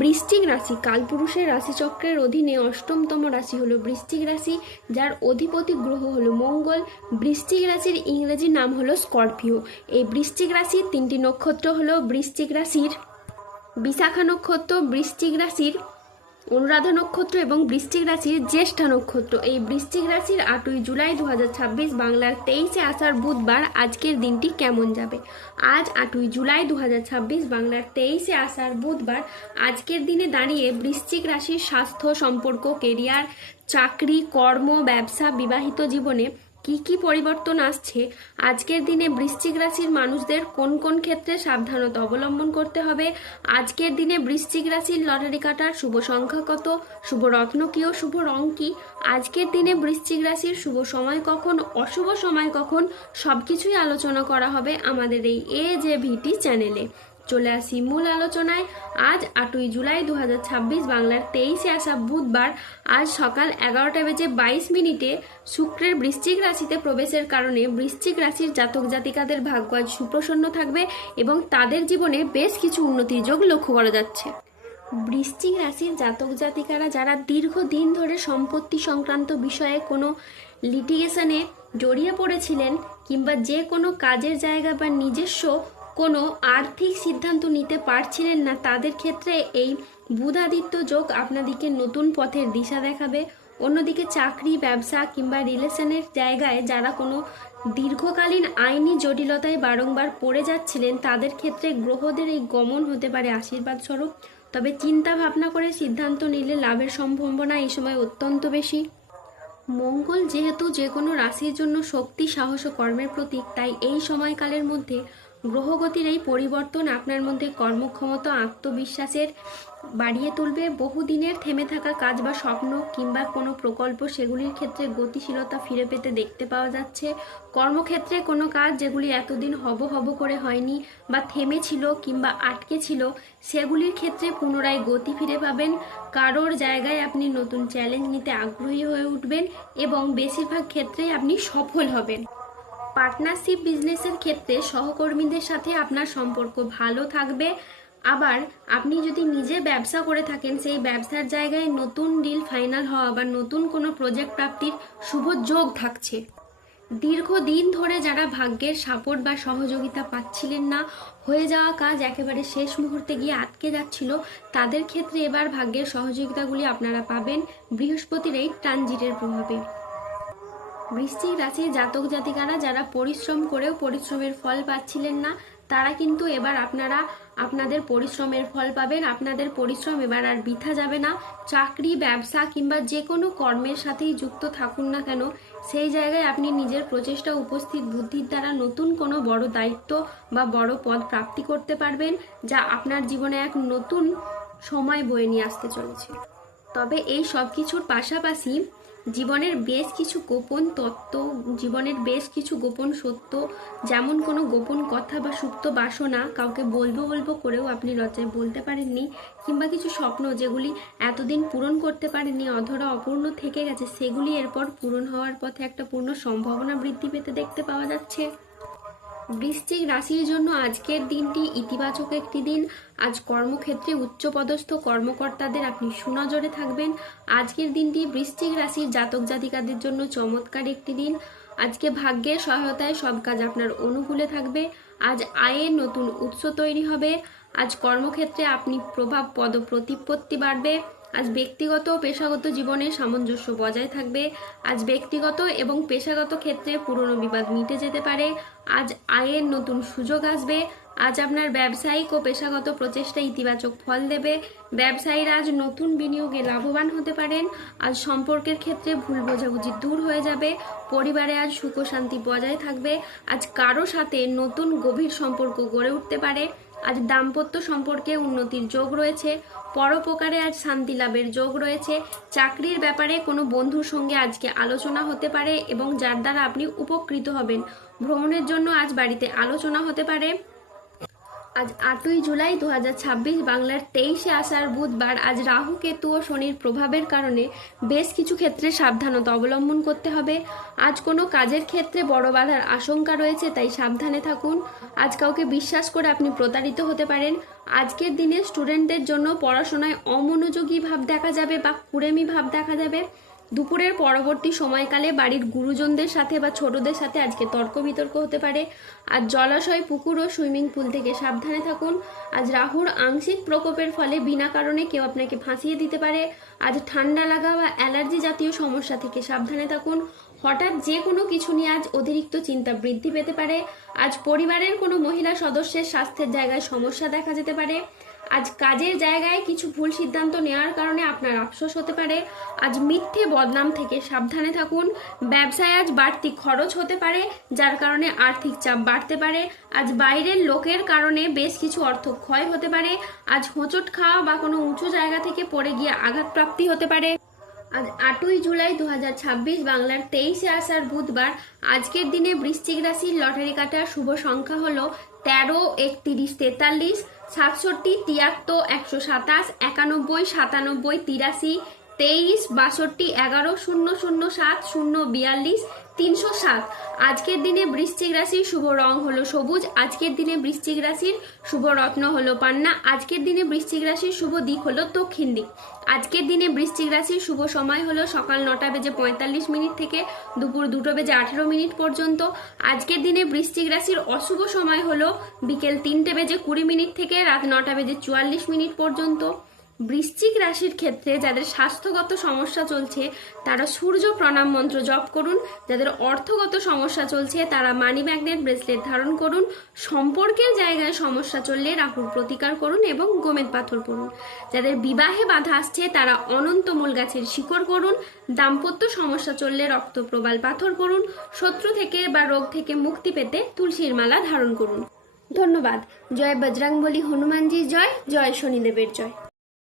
বৃশ্চিক রাশি কালপুরুষের রাশিচক্রের অধীনে অষ্টমতম রাশি হলো বৃশ্চিক রাশি, যার অধিপতি গ্রহ হলো মঙ্গল। বৃশ্চিক রাশির ইংরেজি নাম হলো স্করপিও। এই বৃশ্চিক রাশির তিনটি নক্ষত্র হলো বৃশ্চিক রাশির বিশাখা নক্ষত্র, বৃশ্চিক রাশির অনুরাধা নক্ষত্র এবং বৃশ্চিক রাশির জ্যেষ্ঠা নক্ষত্র। এই বৃশ্চিক রাশির 8ই জুলাই 2026 বাংলার 23শে আষাঢ় বুধবার আজকের দিনটি কেমন যাবে। আজ 8ই জুলাই 2026 বাংলার 23শে আষাঢ় বুধবার আজকের দিনে দাঁড়িয়ে বৃশ্চিক রাশির স্বাস্থ্য, সম্পর্ক, কেরিয়ার, চাকরি, কর্ম, ব্যবসা, বিবাহিত জীবনে কি কি পরিবর্তন আসছে, আজকের দিনে বৃশ্চিক রাশির মানুষদের কোন কোন ক্ষেত্রে সাবধানতা অবলম্বন করতে হবে, আজকের দিনে বৃশ্চিক রাশির লটারি কাটার শুভ সংখ্যা কত, শুভ রত্ন কি ও শুভ রং কি, আজকের দিনে বৃশ্চিক রাশির শুভ সময় কখন, অশুভ সময় কখন, সবকিছুই আলোচনা করা হবে আমাদের এই AJVT চ্যানেলে। চলে আসি মূল আলোচনায়। আজ 8ই জুলাই 2026 বাংলার 23শে আষাঢ় বুধবার আজ সকাল 11:22 শুক্রের বৃশ্চিক রাশিতে প্রবেশের কারণে বৃশ্চিক রাশির জাতক জাতিকাদের ভাগ্য আজ সুপ্রসন্ন থাকবে এবং তাদের জীবনে বেশ কিছু উন্নতির যোগ লক্ষ্য করা যাচ্ছে। বৃশ্চিক রাশির জাতক জাতিকারা যারা দীর্ঘদিন ধরে সম্পত্তি সংক্রান্ত বিষয়ে কোনো লিটিগেশনে জড়িয়ে পড়েছিলেন কিংবা যে কোনো কাজের জায়গা বা নিজস্ব কোনো আর্থিক সিদ্ধান্ত নিতে পারছিলেন না, তাদের ক্ষেত্রে এই বুধাদিত্য যোগ আপনাদেরকে নতুন পথের দিশা দেখাবে। অন্যদিকে চাকরি, ব্যবসা কিংবা রিলেশনের জায়গায় যারা কোনো দীর্ঘকালীন আইনি জটিলতায় বারংবার পড়ে যাচ্ছিলেন, তাদের ক্ষেত্রে গ্রহদের এই গমন হতে পারে আশীর্বাদ স্বরূপ। তবে চিন্তা ভাবনা করে সিদ্ধান্ত নিলে লাভের সম্ভাবনা এই সময় অত্যন্ত বেশি। মঙ্গল যেহেতু যে কোনো রাশির জন্য শক্তি, সাহস ও কর্মের প্রতীক, তাই এই সময়কালের মধ্যে গ্রহগতির এই পরিবর্তন আপনার মধ্যে কর্মক্ষমতা, আত্মবিশ্বাসের বাড়িয়ে তুলবে। বহুদিনের থেমে থাকা কাজ বা স্বপ্ন কিংবা কোনো প্রকল্প, সেগুলির ক্ষেত্রে গতিশীলতা ফিরে পেতে দেখতে পাওয়া যাচ্ছে। কর্মক্ষেত্রে কোনো কাজ যেগুলি এতদিন হব হব করে হয়নি বা থেমে ছিল কিংবা আটকে ছিল, সেগুলির ক্ষেত্রে পুনরায় গতি ফিরে পাবেন। কারোর জায়গায় আপনি নতুন চ্যালেঞ্জ নিতে আগ্রহী হয়ে উঠবেন এবং বেশিরভাগ ক্ষেত্রেই আপনি সফল হবেন। পার্টনারশিপ বিজনেসের ক্ষেত্রে সহকর্মীদের সাথে আপনার সম্পর্ক ভালো থাকবে। আবার আপনি যদি নিজে ব্যবসা করে থাকেন, সেই ব্যবসার জায়গায় নতুন ডিল ফাইনাল হওয়া বা নতুন কোনো প্রজেক্ট প্রাপ্তির শুভ যোগ থাকছে। দীর্ঘদিন ধরে যারা ভাগ্যের সাপোর্ট বা সহযোগিতা পাচ্ছিলেন না, হয়ে যাওয়া কাজ একেবারে শেষ মুহূর্তে গিয়ে আটকে যাচ্ছিল, তাদের ক্ষেত্রে এবার ভাগ্যের সহযোগিতাগুলি আপনারা পাবেন বৃহস্পতির এই ট্রানজিটের প্রভাবে। বৃশ্চিক রাশির জাতক জাতিকারা যারা পরিশ্রম করেও পরিশ্রমের ফল পাচ্ছিলেন না, তারা কিন্তু এবার আপনাদের পরিশ্রমের ফল পাবেন। আপনাদের পরিশ্রম এবার আর বৃথা যাবে না। চাকরি, ব্যবসা কিংবা যে কোনো কর্মের সাথেই যুক্ত থাকুন না কেন, সেই জায়গায় আপনি নিজের প্রচেষ্টা, উপস্থিত বুদ্ধির দ্বারা নতুন কোনো বড় দায়িত্ব বা বড় পদ প্রাপ্তি করতে পারবেন, যা আপনার জীবনে এক নতুন সময় বয়ে নিয়ে আসতে চলেছে। তবে এই সব কিছুর পাশাপাশি জীবনের বেশ কিছু গোপন তত্ত্ব, জীবনের বেশ কিছু গোপন সত্য, যেমন কোনো গোপন কথা বা সুপ্ত বাসনা কাউকে বলবো করেও আপনি লজ্জায় বলতে পারেননি, কিংবা কিছু স্বপ্ন যেগুলি এতদিন পূরণ করতে পারেননি, অধরা অপূর্ণ থেকে গেছে, সেগুলি এরপর পূরণ হওয়ার পথে একটা পূর্ণ সম্ভাবনা বৃদ্ধি পেতে দেখতে পাওয়া যাচ্ছে। বৃশ্চিক রাশির জন্য আজকের দিনটি ইতিবাচক একটি দিন। আজ কর্মক্ষেত্রে উচ্চপদস্থ কর্মকর্তাদের আপনি সুনজরে থাকবেন। আজকের দিনটি বৃশ্চিক রাশির জাতক জাতিকাদের জন্য চমৎকার একটি দিন। আজকে ভাগ্যের সহায়তায় সব কাজ আপনার অনুকূলে থাকবে। আজ আয়ের নতুন উৎস তৈরি হবে। আজ কর্মক্ষেত্রে আপনি প্রভাব পদ প্রতিপত্তি বাড়বে। আজ ব্যক্তিগত ও পেশাগত জীবনে সামঞ্জস্য বজায় থাকবে। আজ ব্যক্তিগত এবং পেশাগত ক্ষেত্রে পুরনো বিবাদ মিটে যেতে পারে। আজ আয়ের নতুন সুযোগ আসবে। আজ আপনার ব্যবসায়িক ও পেশাগত প্রচেষ্টা ইতিবাচক ফল দেবে। ব্যবসায়ীরা আজ নতুন বিনিয়োগে লাভবান হতে পারেন। আজ সম্পর্কের ক্ষেত্রে ভুল বোঝাবুঝি দূর হয়ে যাবে। পরিবারে আজ সুখ শান্তি বজায় থাকবে। আজ কারো সাথে নতুন গভীর সম্পর্ক গড়ে উঠতে পারে। আজ দাম্পত্য সম্পর্কে উন্নতির যোগ রয়েছে। পরোপকারে আজ শান্তি লাভের যোগ রয়েছে। চাকরির ব্যাপারে কোনো বন্ধুর সঙ্গে আজকে আলোচনা হতে পারে এবং যার দ্বারা আপনি উপকৃত হবেন। ভ্রমণের জন্য আজ বাড়িতে আলোচনা হতে পারে। আজ 8ই জুলাই 2026 বাংলার 23শে আষাঢ় বুধবার। আজ রাহু কেতু ও শনির প্রভাবের কারণে বেশ কিছু ক্ষেত্রে সাবধানতা অবলম্বন করতে হবে। আজ কোনো কাজের ক্ষেত্রে বড় বাধার আশঙ্কা রয়েছে, তাই সাবধানে থাকুন। আজ কাউকে বিশ্বাস করে আপনি প্রতারিত হতে পারেন। আজকের দিনে স্টুডেন্টদের জন্য পড়াশোনায় অমনোযোগী ভাব দেখা যাবে বা কুড়েমি ভাব দেখা যাবে। দুপুরের পরবর্তী সময়কালে বাড়ির গুরুজনদের সাথে বা ছোটদের সাথে আজকে তর্ক বিতর্ক হতে পারে। আজ জলাশয়, পুকুর ও সুইমিং পুল থেকে সাবধানে থাকুন। আজ রাহুর আংশিক প্রকোপের ফলে বিনা কারণে কেউ আপনাকে ফাঁসিয়ে দিতে পারে। আজ ঠান্ডা লাগা বা অ্যালার্জি জাতীয় সমস্যা থেকে সাবধানে থাকুন। হঠাৎ যে কোনো কিছু নিয়ে আজ অতিরিক্ত চিন্তা বৃদ্ধি পেতে পারে। আজ পরিবারের কোনো মহিলা সদস্যের স্বাস্থ্যের জায়গায় সমস্যা দেখা যেতে পারে। আজ কাজের জায়গায় কিছু ভুল সিদ্ধান্ত নেওয়ার কারণে আপনার আফসোস হতে পারে। আজ মিথ্যে বদনাম থেকে সাবধানে থাকুন। ব্যবসায় আজ বাড়তি খরচ হতে পারে, যার কারণে আর্থিক চাপ বাড়তে পারে। আজ বাইরের লোকের কারণে বেশ কিছু অর্থ ক্ষয় হতে পারে। আজ হোঁচট খাওয়া বা কোনো উঁচু জায়গা থেকে পড়ে গিয়ে আঘাতপ্রাপ্তি হতে পারে। আজ 8ই জুলাই 2026 বাংলার 23শে আষাঢ় বুধবার। আজকের দিনে বৃশ্চিক রাশির লটারি কাটার শুভ সংখ্যা হলো 13, 31, 43, 67, 73, 127, 91, 97, 83, 23, 62, 11, 007, 042, 307। আজকের দিনে বৃশ্চিক রাশির শুভ রং হলো সবুজ। আজকের দিনে বৃশ্চিক রাশির শুভ রত্ন হলো পান্না। আজকের দিনে বৃশ্চিক রাশির শুভ দিক হলো দক্ষিণ দিক। আজকের দিনে বৃশ্চিক রাশির শুভ সময় হলো সকাল 9:45 থেকে দুপুর 2:18 পর্যন্ত। আজকের দিনে বৃশ্চিক রাশির অশুভ সময় হলো বিকেল 3:20 থেকে রাত 9:44 পর্যন্ত। বৃশ্চিক রাশির ক্ষেত্রে যাদের স্বাস্থ্যগত সমস্যা চলছে তারা সূর্য প্রণাম মন্ত্র জপ করুন। যাদের অর্থগত সমস্যা চলছে তারা মানি ম্যাগনেট ব্রেসলেট ধারণ করুন। সম্পর্কের জায়গায় সমস্যা চললে রাহুর প্রতিকার করুন এবং গোমেদ পাথর পড়ুন। যাদের বিবাহে বাধা আসছে তারা অনন্ত মূল গাছের শিকড় করুন। দাম্পত্য সমস্যা চললে রক্ত প্রবাল পাথর পড়ুন। শত্রু থেকে বা রোগ থেকে মুক্তি পেতে তুলসীর মালা ধারণ করুন। ধন্যবাদ। জয় বজরংবলী হনুমানজি জয়। জয় শনিদেবের জয়।